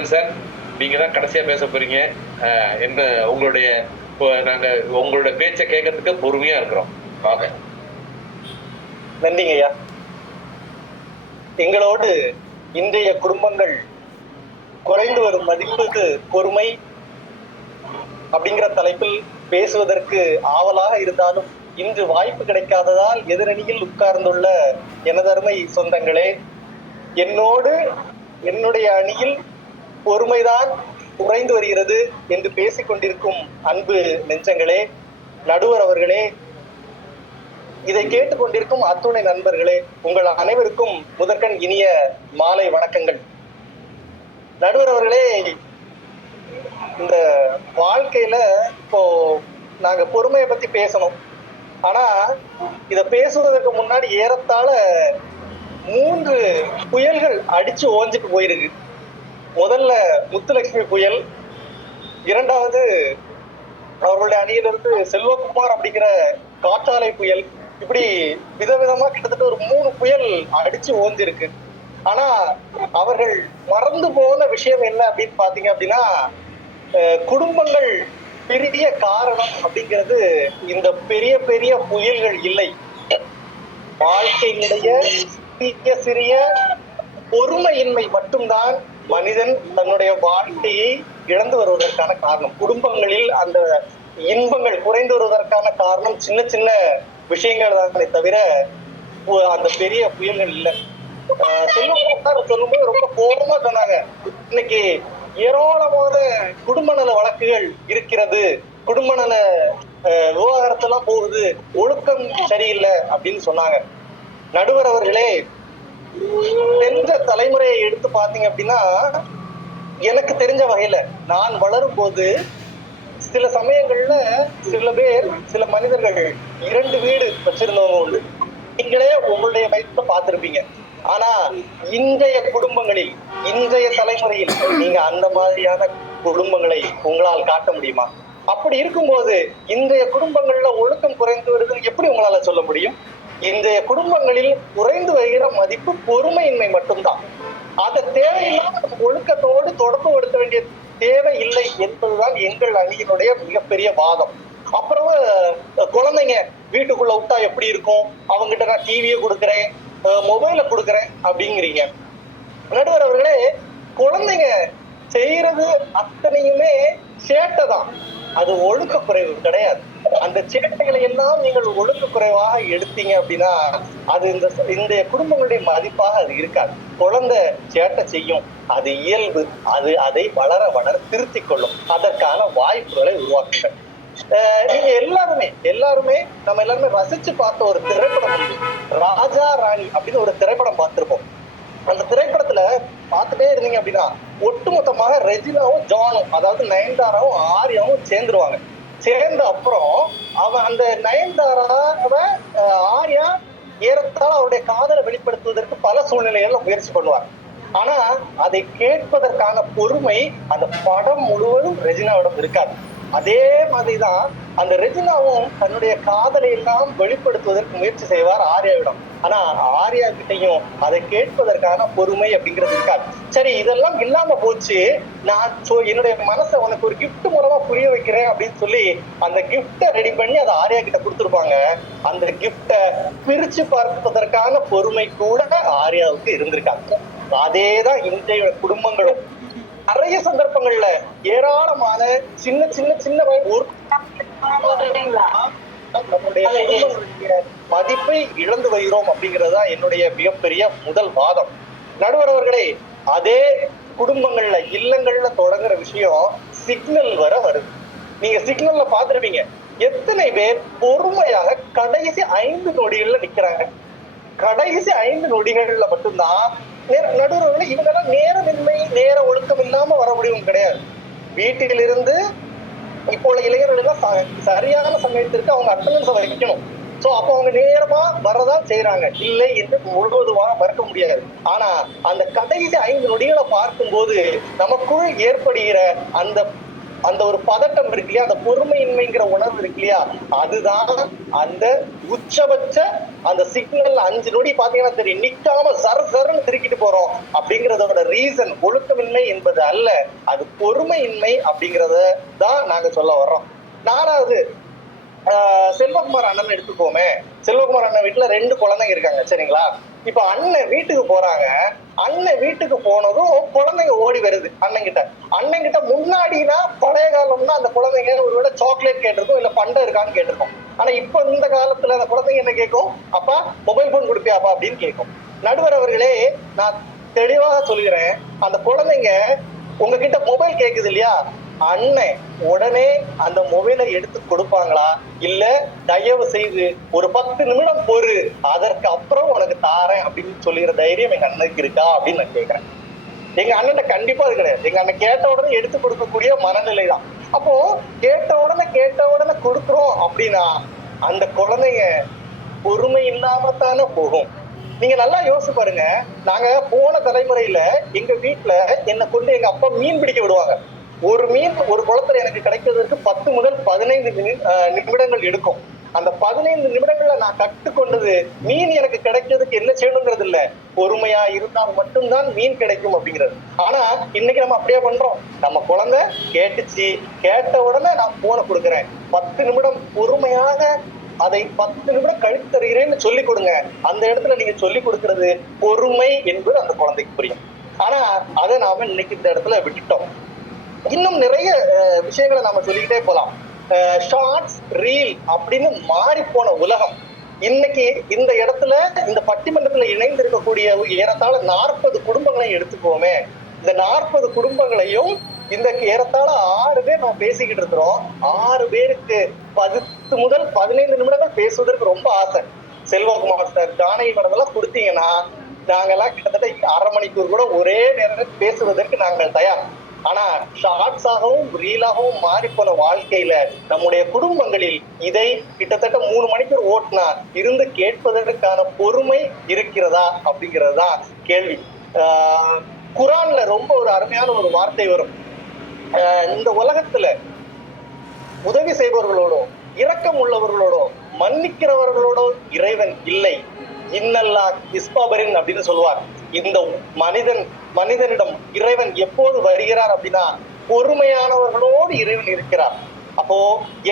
Rajan sir, நீங்க தான் கடைசியா பேச போறீங்க. என்ன உங்களுடைய நாங்க உங்களோட பேச்சை கேட்கறதுக்கு பொறுமையா இருக்கிறோம். வாங்க. நன்றிங்க ஐயா. எங்களோடு இன்றைய குடும்பங்கள் குறைந்து வரும் மதிப்புக்கு பொறுமை அப்படிங்கிற தலைப்பில் பேசுவதற்கு ஆவலாக இருந்தாலும் இன்று வாய்ப்பு கிடைக்காததால் எதிரணியில் உட்கார்ந்துள்ள எனதருமை சொந்தங்களே, என்னோடு என்னுடைய அணியில் பொறுமைதான் குறைந்து வருகிறது என்று பேசிக் கொண்டிருக்கும் அன்பு நெஞ்சங்களே, நடுவர் அவர்களே, இதை கேட்டுக்கொண்டிருக்கும் அத்துணை நண்பர்களே, உங்கள் அனைவருக்கும் முதற்கண் இனிய மாலை வணக்கங்கள். நடுவர் அவர்களே, இந்த வாழ்க்கையில இப்போ நாங்க பொறுமையை பத்தி பேசணும். ஆனா இத பேசுவதற்கு முன்னாடி ஏறத்தாழ 3 புயல்கள் அடிச்சு ஓஞ்சிட்டு போயிருக்கு. முதல்ல முத்துலட்சுமி புயல், இரண்டாவது அவர்களுடைய அணியிலிருந்து செல்வகுமார் அப்படிங்கிற காற்றாலை புயல், இப்படி விதவிதமா கிட்டத்தட்ட ஒரு 3 புயல் அடிச்சு ஓஞ்சிருக்கு. ஆனா அவர்கள் மறந்து போன விஷயம் என்ன அப்படின்னு பாத்தீங்க அப்படின்னா, குடும்பங்கள் பெரிய காரணம் அப்படிங்கிறது இந்த பெரிய பெரிய புயல்கள் இல்லை. வாழ்க்கையினுடைய சிறிய சிறிய பொறுமையின்மை மட்டும்தான் மனிதன் தன்னுடைய வாழ்க்கையை இழந்து வருவதற்கான காரணம். குடும்பங்களில் அந்த இன்பங்கள் குறைந்து வருவதற்கான காரணம் சின்ன சின்ன விஷயங்கள் தானே தவிர அந்த பெரிய புயல்கள் இல்லை. சொல்லும்போது ரொம்ப கோபமா சொன்னாங்க, இன்னைக்கு ஏராளமான குடும்ப நல வழக்குகள் இருக்கிறது, குடும்ப நல விவகாரத்தெல்லாம் போகுது, ஒழுக்கம் சரியில்லை அப்படின்னு சொன்னாங்க. நடுவர் அவர்களே, சென்ற தலைமுறையை எடுத்து பாத்தீங்க அப்படின்னா, எனக்கு தெரிஞ்ச வகையில நான் வளரும் போது சில சமயங்கள்ல சில மனிதர்கள் 2 வீடு வச்சிருந்தவங்க உண்டு. நீங்களே உங்களுடைய வயசுல பார்த்திருப்பீங்க. ஆனா இன்றைய குடும்பங்களில், இன்றைய தலைமுறையில் நீங்க அந்த மாதிரியான குடும்பங்களை உங்களால் காட்ட முடியுமா? அப்படி இருக்கும்போது இன்றைய குடும்பங்கள்ல ஒழுக்கம் குறைந்து வருதுன்னு எப்படி உங்களால சொல்ல முடியும்? இன்றைய குடும்பங்களில் குறைந்து வருகிற மதிப்பு பொறுமையின்மை மட்டும்தான். அதை தேவையில்லாம ஒழுக்கத்தோடு தொடர்பு படுத்த வேண்டிய தேவை இல்லை என்பதுதான் எங்கள் அணியினுடைய மிகப்பெரிய வாதம். அப்புறம் குழந்தைங்க வீட்டுக்குள்ள விட்டா எப்படி இருக்கும், அவங்ககிட்ட நான் டிவியை கொடுக்குறேன், மொபைல கொடுக்குறேன் அப்படிங்கிறீங்க. நடுவர் அவர்களே, குழந்தைங்க செய்யறது அத்தனையுமே சேட்டை தான், அது ஒழுக்க குறைவு கிடையாது. அந்த சேட்டைகளை எல்லாம் நீங்கள் ஒழுக்க குறைவாக எடுத்தீங்க அப்படின்னா அது இந்த குடும்பங்களுடைய மதிப்பாக அது இருக்காது. குழந்தை சேட்டை செய்யும், அது இயல்பு, அதை வளர வளர திருத்திக் கொள்ளும். அதற்கான வாய்ப்புகளை உருவாக்குங்க. நீங்க எல்லாருமே நம்ம எல்லாருமே ரசிச்சு பார்த்த ஒரு திரைப்படம், ராஜா ராணி அப்படின்னு ஒரு திரைப்படம் பார்த்திருப்போம். அந்த திரைப்படத்துல பார்த்துட்டே இருந்தீங்க அப்படின்னா ஒட்டுமொத்தமாக ரெஜினாவும் ஜானும், அதாவது நயன்தாராவும் ஆர்யாவும் சேர்ந்துருவாங்க. சேர்ந்த அப்புறம் அந்த நயன்தாராவை ஆர்யா ஏறத்தாழ அவருடைய காதலை வெளிப்படுத்துவதற்கு பல சூழ்நிலைகள்ல முயற்சி பண்ணுவார். ஆனா அதை கேட்பதற்கான பொறுமை அந்த படம் முழுவதும் ரெஜினாவிடம் இருக்காது. அதே மாதிரிதான் அந்த ரெஜினாவும் தன்னுடைய காதலை எல்லாம் வெளிப்படுத்துவதற்கு முயற்சி செய்வார் ஆர்யாவிடம். ஆனா ஆர்யா கிட்டையும் அதை கேட்பதற்கான பொறுமை அப்படிங்கிறது இருக்காது. சரி, இதெல்லாம் இல்லாம போச்சு, நான் என்னுடைய மனசை உனக்கு ஒரு கிஃப்ட் மூலமா புரிய வைக்கிறேன் அப்படின்னு சொல்லி அந்த கிஃப்டை ரெடி பண்ணி அதை ஆர்யா கிட்ட கொடுத்துருப்பாங்க. அந்த கிஃப்டை பிரிச்சு பார்ப்பதற்கான பொறுமை கூட ஆர்யாவுக்கு இருந்திருக்காங்க. அதேதான் இன்றைய குடும்பங்களும். நிறைய சந்தர்ப்பங்கள்ல ஏராளமான சின்ன சின்ன சின்ன நம்முடைய மதிப்பை இழந்து வருகிறோம் அப்படிங்கறதுதான் என்னுடைய மிகப்பெரிய முதல் வாதம். நடுவர் அவர்களே, அதே குடும்பங்கள்ல இல்லங்கள்ல தொடங்குற விஷயம் சிக்னல் வர வருது. நீங்க சிக்னல்ல பாத்துருப்பீங்க, எத்தனை பேர் பொறுமையாக கடைசி 5 நொடிகள்ல நிக்கிறாங்க. கடைசி 5 நொடிகள்ல மட்டும்தான் நடுவர்களே, இவங்கெல்லாம் நேரமின்மை, நேர ஒழுக்கம் இல்லாம வர முடியும் கிடையாது. வீட்டிலிருந்து இப்போ உள்ள இளைஞர்கள் சரியான சமயத்திற்கு அவங்க அட்டெண்டன்ஸ் வைக்கணும். சோ அப்போ அவங்க நேரமா வரதான் செய்யறாங்க, இல்லை என்று முழுவதுமாக மறுக்க முடியாது. ஆனா அந்த கடைசி 5 நொடிகளை பார்க்கும் போது நமக்குள் ஏற்படுகிற அந்த அந்த ஒரு பதட்டம் இருக்கு இல்லையா, அந்த பொறுமையின்மைங்கிற உணர்வு இருக்கு இல்லையா, அதுதான் அந்த உச்சபட்ச அந்த சிக்னல் 5 நொடி பாத்தீங்கன்னா தெரியும், நிக்காம சரன்னு திருக்கிட்டு போறோம் அப்படிங்கறதோட ரீசன் ஒழுக்கமின்மை என்பது அல்ல, அது பொறுமையின்மை அப்படிங்கறத தான் நாங்க சொல்ல வர்றோம். 4வது, செல்வகுமார் அண்ணன் எடுத்துக்கோமே. செல்வகுமார் அண்ணன் வீட்டுல 2 குழந்தைங்க இருக்காங்க, சரிங்களா? இப்ப அண்ணன் வீட்டுக்கு போறாங்க. அண்ணன் வீட்டுக்கு போனதும் குழந்தைங்க ஓடி வருது அண்ணன் கிட்ட முன்னாடினா பழைய காலம்னா அந்த குழந்தைங்க ஒருவேளை சாக்லேட் கேட்டிருக்கும், இல்ல பண்டை இருக்கான்னு கேட்டிருக்கும். ஆனா இப்ப இந்த காலத்துல அந்த குழந்தைங்க என்ன கேட்கும்? அப்பா மொபைல் போன் கொடுப்பியாப்பா அப்படின்னு கேட்கும். நடுவர் அவர்களே, நான் தெளிவாக சொல்கிறேன், அந்த குழந்தைங்க உங்ககிட்ட மொபைல் கேக்குது இல்லையா, அண்ணன் உடனே அந்த மொபைலை எடுத்து கொடுப்பாங்களா, இல்ல தயவு செய்து ஒரு 10 நிமிடம் பொறு, அதற்கு அப்புறம் உனக்கு தாரேன் அப்படின்னு சொல்லிடுற தைரியம் எங்க அண்ணனுக்கு இருக்கா அப்படின்னு நான் கேட்கிறேன். எங்க அண்ணன் கண்டிப்பா அது கிடையாது. எங்க அண்ணன் கேட்ட உடனே எடுத்து கொடுக்கக்கூடிய மனநிலை தான். அப்போ கேட்ட உடனே கொடுக்குறோம் அப்படின்னா அந்த குழந்தைங்க பொறுமை இல்லாம தானே போகும். நீங்க நல்லா யோசிச்சு பாருங்க. நாங்க போன தலைமுறையில எங்க வீட்டுல என்னை கொண்டு எங்க அப்பா மீன் பிடிக்க விடுவாங்க. ஒரு மீன் ஒரு குளத்துல எனக்கு கிடைக்கிறதுக்கு 10 முதல் 15 நிமிடங்கள் எடுக்கும். அந்த 15 நிமிடங்கள்ல நான் கற்றுக்கொண்டது, மீன் எனக்கு கிடைக்கிறதுக்கு என்ன செய்யணுங்கிறது இல்ல, பொறுமையா இருந்தால் மட்டும்தான் மீன் கிடைக்கும் அப்படிங்கிறது. ஆனா இன்னைக்கு நம்ம அப்படியே பண்றோம். நம்ம குழந்தை கேட்டுச்சு, கேட்ட உடனே நான் போனை கொடுக்குறேன், 10 நிமிடம் பொறுமையாக அதை 10 நிமிடம் கழித்து தருகிறேன்னு சொல்லி கொடுங்க. அந்த இடத்துல நீங்க சொல்லி கொடுக்கிறது பொறுமை என்பது அந்த குழந்தைக்கு புரியும். ஆனா அதை நாம இன்னைக்கு இந்த இடத்துல விட்டுட்டோம். இன்னும் நிறைய விஷயங்களை நாம சொல்லிக்கிட்டே போலாம். ஷார்ட்ஸ், ரீல் அப்படின்னு மாறி போன உலகம். இன்னைக்கு இந்த இடத்துல இந்த பட்டிமன்றத்துல இணைந்து இருக்கக்கூடிய ஏறத்தாழ 40 குடும்பங்களையும் எடுத்துக்கோமே. இந்த 40 குடும்பங்களையும் இந்த ஏறத்தாழ 6 பேர் நம்ம பேசிக்கிட்டு இருக்கிறோம். 6 பேருக்கு 10 முதல் 15 நிமிடங்கள் பேசுவதற்கு ரொம்ப ஆசை. செல்வகுமார் சார், ஜானகி மேடம் எல்லாம் கொடுத்தீங்கன்னா நாங்கெல்லாம் கிட்டத்தட்ட அரை மணிக்கூர் கூட ஒரே நேரம் பேசுவதற்கு நாங்கள் தயார். ஆனா ஷார்ட்ஸாகவும் ரீலாகவும் மாறி போன வாழ்க்கையில நம்முடைய குடும்பங்களில் இதை கிட்டத்தட்ட 3 மணிக்கூர் ஓட்டினா இருந்து கேட்பதற்கான பொறுமை இருக்கிறதா அப்படிங்கிறதா கேள்வி. குரான்ல ரொம்ப ஒரு அருமையான ஒரு வார்த்தை வரும். இந்த உலகத்துல உதவி செய்பவர்களோடோ, இரக்கம் உள்ளவர்களோடோ, மன்னிக்கிறவர்களோடோ இறைவன் இல்லை. இன்னல்லா இஸ்பாபரின் அப்படின்னு சொல்லுவார். இந்த மனிதனிடம் இறைவன் எப்போது வருகிறார் அப்படின்னா பொறுமையானவர்களோடு இறைவன் இருக்கிறார். அப்போ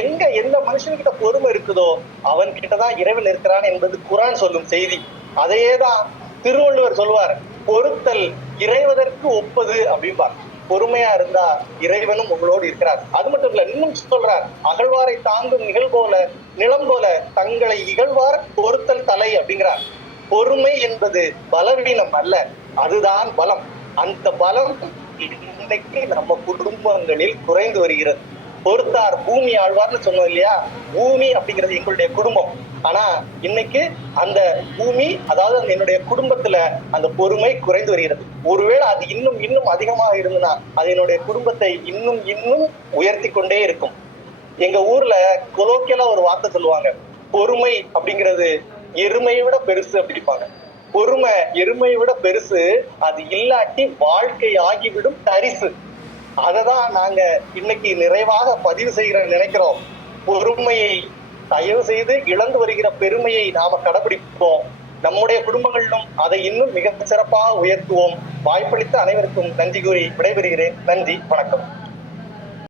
எந்த மனுஷன்கிட்ட பொறுமை இருக்குதோ அவன் கிட்டதான் இறைவன் இருக்கிறான் என்பது குரான் சொல்லும் செய்தி. அதையேதான் திருவள்ளுவர் சொல்வார், பொறுத்தல் இறைவதற்கு ஒப்பது அப்படின்பார். பொறுமையா இருந்தா இறைவனும் உங்களோடு இருக்கிறார். அது மட்டும் இல்ல, இன்னும் சொல்றார், அகழ்வாரை தாங்கும் நிகழ் போல நிலம் போல தங்களை இகழ்வார் பொறுத்தல் தலை அப்படிங்கிறார். பொறுமை என்பது பலவீனம் அல்ல, அதுதான் பலம். அந்த பலம் இன்னைக்கு நம்ம குடும்பங்களில் குறைந்து வருகிறது. பொறுத்தார் பூமி ஆழ்வார்னு சொன்னோம் இல்லையா, பூமி அப்படிங்கிறது எங்களுடைய குடும்பம். ஆனா இன்னைக்கு அந்த பூமி, அதாவது என்னுடைய குடும்பத்துல அந்த பொறுமை குறைந்து வருகிறது. ஒருவேளை அது இன்னும் அதிகமாக இருந்ததுன்னா அது என்னுடைய குடும்பத்தை இன்னும் உயர்த்தி கொண்டே இருக்கும். எங்க ஊர்ல கொலோக்கியலா ஒரு வார்த்தை சொல்லுவாங்க, பொறுமை அப்படிங்கிறது எருமையை விட பெருசு அப்படிப்பாங்க. பொறுமை எருமையை விட பெருசு, அது இல்லாட்டி வாழ்க்கை ஆகிவிடும் தரிசு. அததான் நாங்க இன்னைக்கு நிறைவாக பதிவு செய்கிற நினைக்கிறோம். பொறுமையை தயவு செய்து இழந்து வருகிற பெருமையை நாம கடைபிடிப்போம். நம்முடைய குடும்பங்களிலும் அதை இன்னும் மிக சிறப்பாக உயர்த்துவோம். வாய்ப்பளித்த அனைவருக்கும் நன்றி கூறி விடைபெறுகிறேன். நன்றி, வணக்கம்.